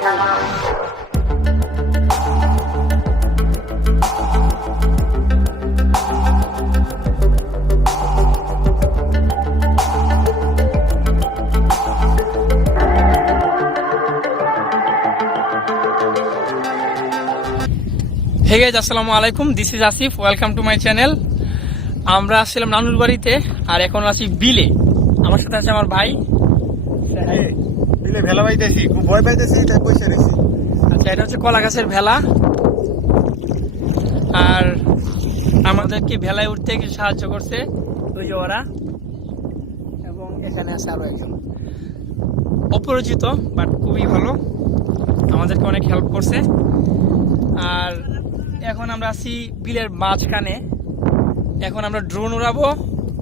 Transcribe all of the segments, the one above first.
Hey guys, আসসালামু আলাইকুম। This is Asif, welcome to my channel. আমরা আসছিলাম নানুর বাড়িতে, আর এখন আছি বিলে। আমার সাথে আছে আমার ভাই। বিলে ভেলা পাইতেছি, খুব ভয় পাইতেছি, তাই বসে রয়েছি। আচ্ছা, এটা হচ্ছে কলা গাছের ভেলা, আর আমাদেরকে ভেলায় উঠতে সাহায্য করছে ওই যে ওরা, এবং এখানে আছে আরো একজন অপরিচিত বাট খুবই ভালো, আমাদেরকে অনেক হেল্প করছে। আর এখন আমরা আছি বিলের মাঝখানে। এখন আমরা ড্রোন উড়াবো।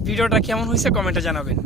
ভিডিওটা কেমন হয়েছে কমেন্টে জানাবেন।